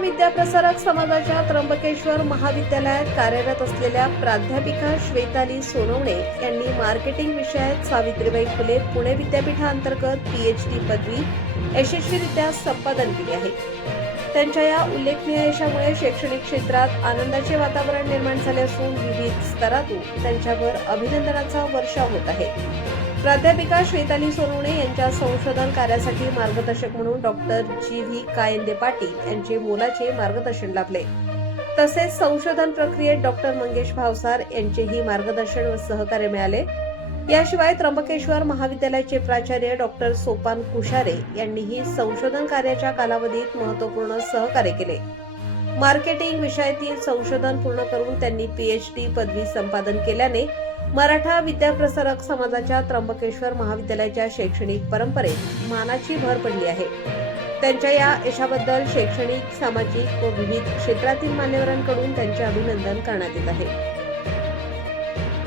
विद्याप्रसारक समाजाच्या त्र्यंबकेश्वर महाविद्यालयात कार्यरत असलेल्या प्राध्यापिका श्वेताली सोनवणे यांनी मार्केटिंग विषयात सावित्रीबाई फुले पुणे विद्यापीठांतर्गत PhD पदवी यशस्वीरित्या संपादन केली आहे। त्यांच्या या उल्लेखनीय यशामुळे शैक्षणिक क्षेत्रात आनंदाचे वातावरण निर्माण झाले असून विविध स्तरातून त्यांच्यावर अभिनंदनाचा वर्षाव होत आहे। प्राध्यापिका श्वेताली सोनवणे यांच्या संशोधन कार्यासाठी मार्गदर्शक म्हणून डॉक्टर GV कायंदे पाटील यांचे मोलाचे मार्गदर्शन लाभले। तसेच संशोधन प्रक्रियेत डॉक्टर मंगेश भावसार यांचेही मार्गदर्शन व सहकार्य मिळाले। याशिवाय त्र्यंबकेश्वर महाविद्यालयाचे प्राचार्य डॉक्टर सोपान कुशारे यांनीही संशोधन कार्याच्या कालावधीत महत्त्वपूर्ण सहकार्य केले। मार्केटिंग विषयातील संशोधन पूर्ण करून त्यांनी PhD पदवी संपादन केल्याने मराठा विद्याप्रसारक समाजाच्या त्र्यंबकेश्वर महाविद्यालयाच्या शैक्षणिक परंपरेत मानाची भर पडली आहे। त्यांच्या या यशाबद्दल शैक्षणिक, सामाजिक व विविध क्षेत्रातील मान्यवरांकडून त्यांचे अभिनंदन करण्यात येत आहे।